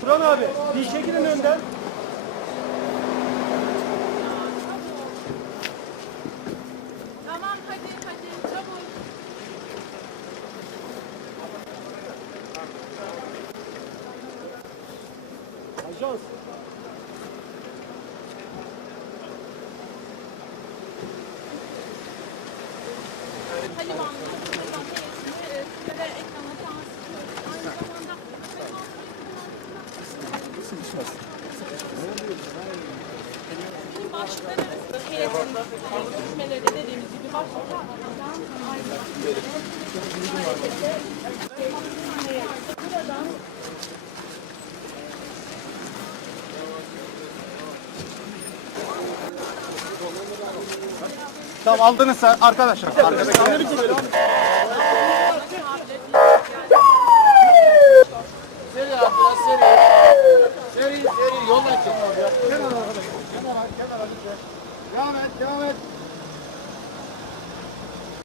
Turan abi, bir çekilin önden. Tamam hadi çabuk. Ajans. Taliban heyetini sizlere ekrana yansıtıyoruz. Aynı zamanda başlıklar arasında heyetin görüşmeleri dediğimiz gibi başlıklar buradan Tamam aldınız sen arkadaşlar. Arkadaşlar.